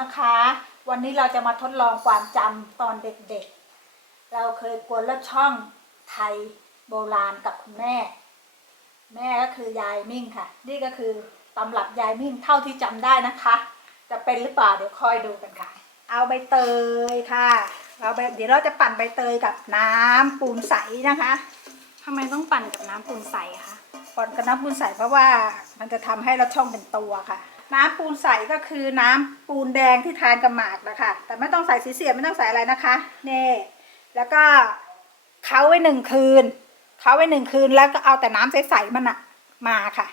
นะคะ วันนี้เราจะมาทดลองความจำตอนเด็กๆ เราเคยกวนลอดช่องไทยโบราณกับคุณแม่ แม่ก็คือยายมิ่งค่ะ นี่ก็คือตำรับยายมิ่งเท่าที่จำได้นะคะ จะเป็นหรือเปล่าเดี๋ยวคอยดูกันค่ะ เอาใบเตยค่ะ เราใบเดี๋ยวเราจะปั่นใบเตยกับน้ำปูนใสนะคะทำไมต้องปั่นกับน้ำปูนใสคะก่อนกับน้ำปูนใสเพราะว่ามันจะทำให้เราช่องเป็นตัวค่ะ น้ำปูนใสก็คือน้ำปูนแดงที่ทานกับหมากนะคะ แต่ไม่ต้องใส่สีเสียไม่ต้องใส่อะไรนะคะนี่แล้วก็เขาไว้หนึ่งคืนเขาไว้หนึ่งคืนแล้วก็เอาแต่น้ำใสๆมันอะมาค่ะ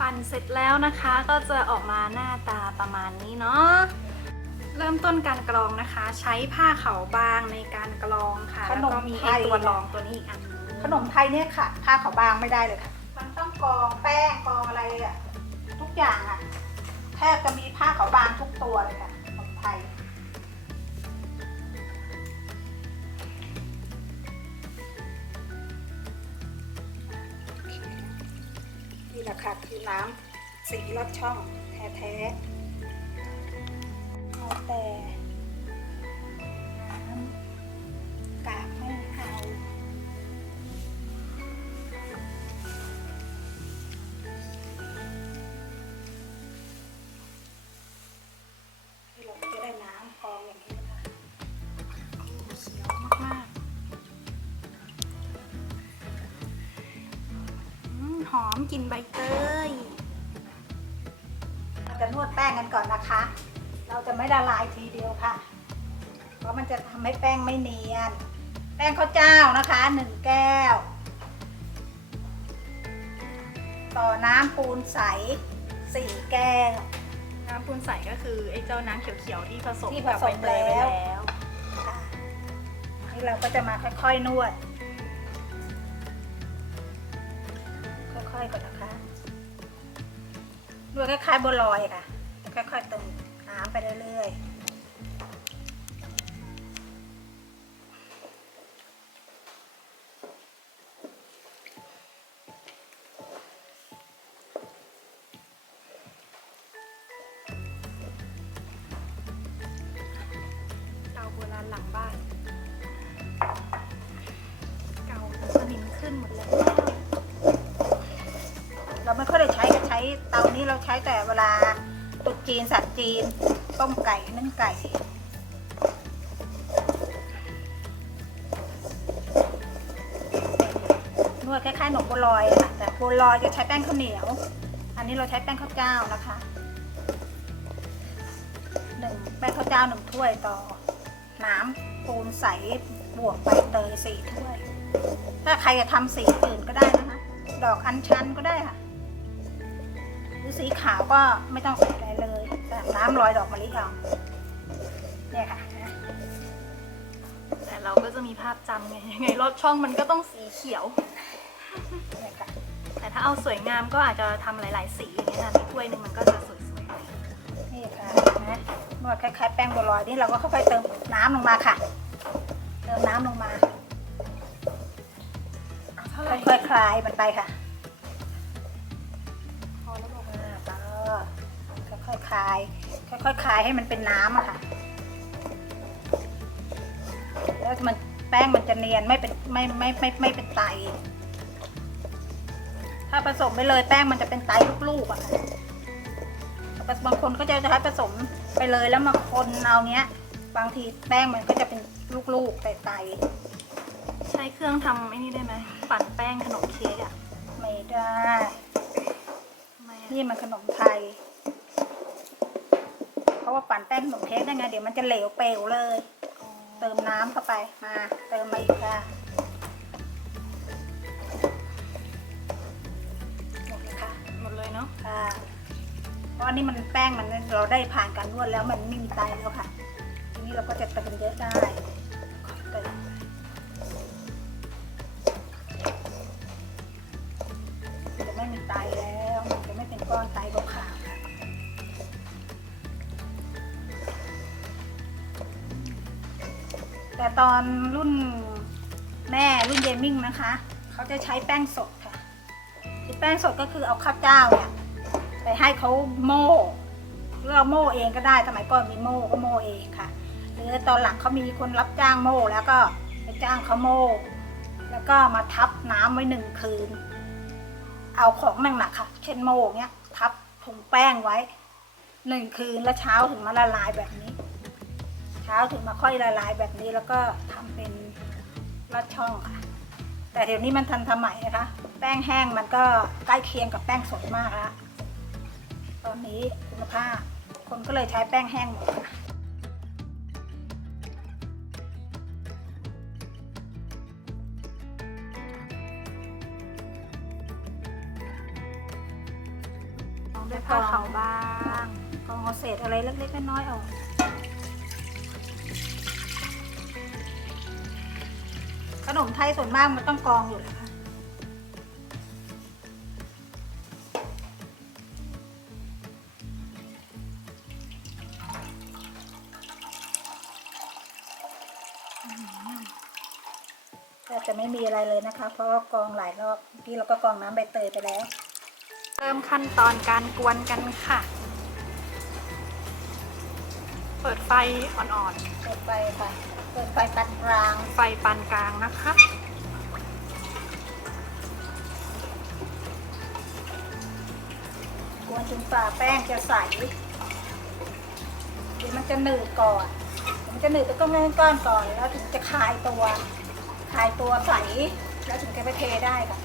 ปั่นเสร็จแล้วนะคะก็จะออกมาหน้าตาประมาณนี้เนาะ เริ่มต้นการกรองนะคะ ใช้ผ้าขาวบางในการกรองค่ะขแล้วนมก็มีไทไอ้ยตัวรองตัวนี้อีกอันนึงขนมไทยเนี่ยค่ะผ้าขาวบางไม่ได้เลยค่ะ มันต้องกรองแป้งกรองอะไรอะทุกอย่างอะแทบจะมีผ้าขาวบางทุกตัวเลยค่ะขนมไทย นี่แหละค่ะคือน้ำสีลอดช่องแท้ๆ เอาแต่น้ำกากไม่เอาเราก็จะได้น้ำกรองอย่างนี้นะคะเขียวมากๆหอมกลิ่นใบเตยเราจะนวดแป้งกันก่อนนะคะ เราจะไม่ละลายทีเดียวค่ะ เพราะมันจะทำให้แป้งไม่เนียน แป้งข้าวเจ้านะคะหนึ่งแก้ว ต่อน้ำปูนใสสี่แก้ว น้ำปูนใสก็คือไอ้เจ้าน้ำเขียวๆที่ผสมที่ผกับสใบมเตยไปแล้ว แล้ว ค่ะนี่เราก็จะมาค่อยๆนวด ค่อยๆก่อนนะคะ นวดคล้ายๆบัวลอยค่ะ ค่อยๆเติม น้ำไปเรื่อยๆเราหลังบ้านเกาจนสนิมขึ้นหมดเลยเราไม่ค่อยได้ใช้ก็ใช้เตานี้เราใช้แต่เวลา จีนสัตว์จีน ต้มไก่นึ่งไก่ นวดคล้ายๆหนมบัวลอยค่ะ แต่บัวลอยจะใช้แป้งข้าวเหนียว อันนี้เราใช้แป้งข้าวเจ้านะคะหนึ่งแป้งข้าวเจ้าหนึ่งถ้วยต่อ น้ำปูนใสบวกใบเตยสี่ถ้วย ถ้าใครจะทำสีอื่นก็ได้นะคะ ดอกอัญชันก็ได้ค่ะ สีขาวก็ไม่ต้องใส่อะไรเลยแต่น้ำลอยดอกมะลิเอาเนี่ยค่ะ แต่เราก็จะมีภาพจำไงยังไงรถช่องมันก็ต้องสีเขียวเนี่ยค่ะแต่ถ้าเอาสวยงามก็อาจจะทำหลาย ๆ สีอย่างเงี้ยนะถ้วยหนึงมันก็จะสวยๆนี่ค่ะนะนวดคล้ายๆแป้งบัวลอยนี่เราก็ค่อยๆเติมน้ำลงมาค่ะ เติมน้ำลงมาค่อยๆคลายมันไปค่ะาต่อค่อยๆคลาย ค่อยๆคลายให้มันเป็นน้ำอะค่ะ แล้วมันแป้งมันจะเนียนไม่เป็นไม่ไม่ไม่ไม่เป็นไต ถ้าผสมไปเลยแป้งมันจะเป็นไตลูกๆอะค่ะบางคนก็จะใช้ผสมไปเลยแล้วมาคนเอาเนี้ย บางทีแป้งมันก็จะเป็นลูกๆไตใช้เครื่องทำไอ้นี่ได้ไหมปั่นแป้งขนมเค้กอะๆไม่ได้ทำไมอะนี่มันขนมไทย เพราะว่าปั่นแป้งขนมเค้กได้ไงเดี๋ยวมันจะเหลวเปลวเลยอ๋อเติมน้ำเข้าไปมา เติมมาอีกค่ะหมดเลยค่ะหมดเลยเนาะค่ะเพราะอันนี้มันแป้งมันเราได้ผ่านการนวดแล้วมันไม่มีไตแล้วค่ะ ทีนี้เราก็จะเติมเยอะได้เติมจะไม่มีไตแล้ว มันจะไม่เป็นก้อนไตข แต่ตอนรุ่นแม่รุ่นเยมิ่งนะคะ เขาจะใช้แป้งสดค่ะคือแป้งสดก็คือเอาข้าวเจ้าเนี่ยไปให้เขาโม่หรือเราโม่เองก็ได้สมัยก่อนมีโม่ก็โม่เองค่ะ หรือตอนหลังเขามีคนรับจ้างโม่แล้วก็ไปจ้างเขาโม่แล้วก็มาทับน้ำไว้หนึ่งคืน เอาของหนักๆค่ะ เช่นโม่เนี้ยทับถุงแป้งไว้หนึ่งคืนแล้วเช้าถึงมาละลายแบบนี้ เช้าถึงมาค่อยละลายแบบนี้แล้วก็ทำเป็นลอดช่องค่ะ แต่เดี๋ยวนี้มันทันสมัยนะคะ แป้งแห้งมันก็ใกล้เคียงกับแป้งสดมากแล้วตอนนี้คุณภาพคนก็เลยใช้แป้งแห้งหมดค่ะด้วยผ้าขาวบางกองเอาเศษอะไรเล็กๆน้อยๆออก ขนมไทยส่วนมากมันต้องกองอยู่แล้วค่ะก็จะไม่มีอะไรเลยนะคะ เพราะว่ากองหลายรอบเมื่เราก็กองน้ำใบเตยไปแล้ว เริ่มขั้นตอนการกวนกันค่ะ เปิดไฟอ่อนๆ เปิดไฟค่ะ เปิดไฟปานกลางๆไฟปานกลางนะคะกวนจนฝ่าแป้งจะใสเดี๋ยวมันจะหนืดก่อนเดี๋ยวมันจะหนืดแล้วก็ไม่ก้อนก่อน แล้วถึงจะคลายตัว คลายตัวใส แล้วถึงจะไปเทได้ค่ะ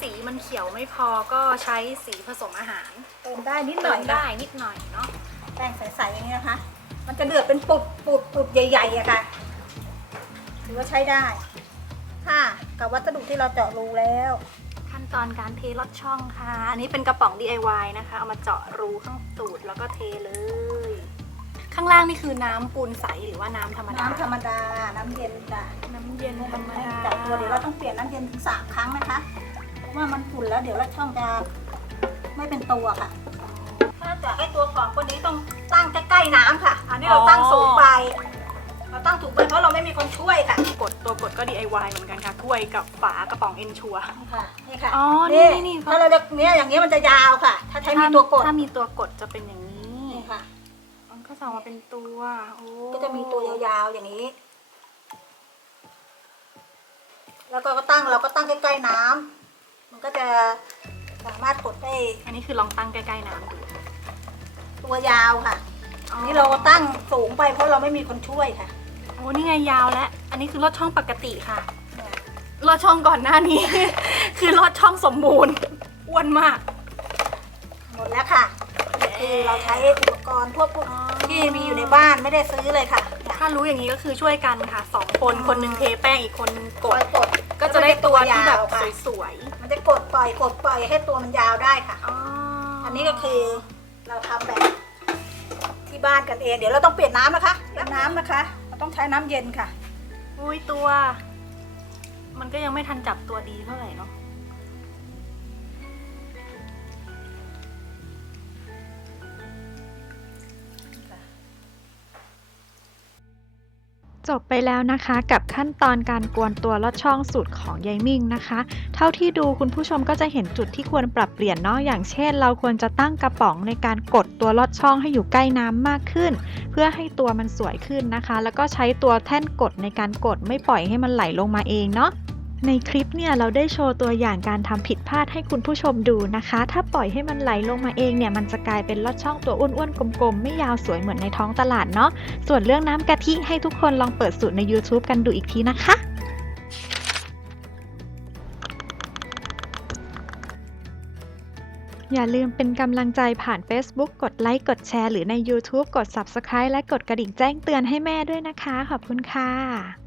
สีมันเขียวไม่พอก็ใช้สีผสมอาหารเติมได้นิดหเติน่อยมค่ะได้นิดหน่อยเนาะแป้งใสๆอย่างนี้นะคะ มันจะเดือดเป็นปุดปุดปุดใหญ่ๆอะค่ะถือว่าใช้ได้ ค่ะ กับวัสดุที่เราเจาะรูแล้ว ขั้นตอนการเทลอดช่องค่ะ อันนี้เป็นกระป๋อง DIY นะคะ เอามาเจาะรูข้างตูดแล้วก็เทเลย ข้างล่างนี่คือน้ำปูนใสหรือว่าน้ำธรรมดาน้ำธรรมดา น้ำเย็นจ้ะน้ำเย็นธรรมดาจับตัวเดี๋ยวเราต้องเปลี่ยนน้ำเย็นถึงสามครั้งนะคะเพราะ ว่ามันขุ่นแล้วเดี๋ยวเราช่องจะไม่เป็นตัวค่ะ ถ้าจะให้ตัวของคนนี้ต้องตั้งใกล้ๆน้ำค่ะ อันนี้เราตั้งสูงไป เราตั้งสูงไปเพราะเราไม่มีคนช่วยค่ะ กดตัวกดก็ DIY เหมือนกันค่ะถ้วยกับฝากระป๋องเอนชัวนี่ค่ะนี่ค่ะอ๋อนี่นี่นี่ถ้าเราจะเนี้ยอย่างนี้มันจะยาวค่ะ ถ้าใช้มีตัวกดถ้ามีตัวกดจะเป็นอย่างนี้นี่ค่ะมันก็จะออกมาเป็นตัวโอ้ก็จะมีตัวยาวๆอย่างนี้แล้วก็ตั้งเราก็ตั้งใกล้ๆน้ำ มันก็จะสามารถกดได้อันนี้คือลองตั้งใกล้ๆน้ำดูตัวยาวค่ะ อันนี้เราตั้งสูงไปเพราะเราไม่มีคนช่วยค่ะ โอ้นี่ไงยาวแล้ว อันนี้คือลอดช่องปกติค่ะเนี่ยลอดช่องก่อนหน้านี้ คือลอดช่องสมบูรณ์อ้วนมาก หมดแล้วค่ะคือเราใช้อุปกรณ์พวกพวกที่มีอยู่ในบ้านไม่ได้ซื้อเลยค่ะเนี่ยถ้ารู้อย่างนี้ก็คือช่วยกันค่ะสองคนคนหนึ่งเทแป้งอีกคนหนึ่งกคอดยกดก็จะได้ตัวที่แบบค่ะสวย มันจะกดปล่อยกดปล่อยให้ตัวมันยาวได้ค่ะๆอ๋ออัอันนี้ก็คือเราทำแบบที่บ้านกันเอง เดี๋ยวเราต้องเปลี่ยนน้ำนะคะเปลี่ยนน้ำนะคะ เราต้องใช้น้ำเย็นค่ะอุ้ยตัว มันก็ยังไม่ทันจับตัวดีเท่าไหร่เนาะ จบไปแล้วนะคะกับขั้นตอนการกวนตัวลอดช่องสูตรของยายมิ่งนะคะ เท่าที่ดูคุณผู้ชมก็จะเห็นจุดที่ควรปรับเปลี่ยนเนาะอย่างเช่น เราควรจะตั้งกระป๋องในการกดตัวลอดช่องให้อยู่ใกล้น้ำมากขึ้น เพื่อให้ตัวมันสวยขึ้นนะคะ แล้วก็ใช้ตัวแท่นกดในการกดไม่ปล่อยให้มันไหลลงมาเองเนาะ ในคลิปเนี่ยเราได้โชว์ตัวอย่างการทำผิดพลาดให้คุณผู้ชมดูนะคะ ถ้าปล่อยให้มันไหลลงมาเองเนี่ยมันจะกลายเป็นลอดช่องตัวอ้วนๆกลมๆ ไม่ยาวสวยเหมือนในท้องตลาดเนาะ ส่วนเรื่องน้ำกะทิให้ทุกคนลองเปิดสูตรใน YouTube กันดูอีกทีนะคะอย่าลืมเป็นกำลังใจผ่าน Facebook กดไลค์ กดแชร์ หรือใน YouTube กด Subscribe และกดกระดิ่งแจ้งเตือนให้แม่ด้วยนะคะ ขอบคุณค่ะ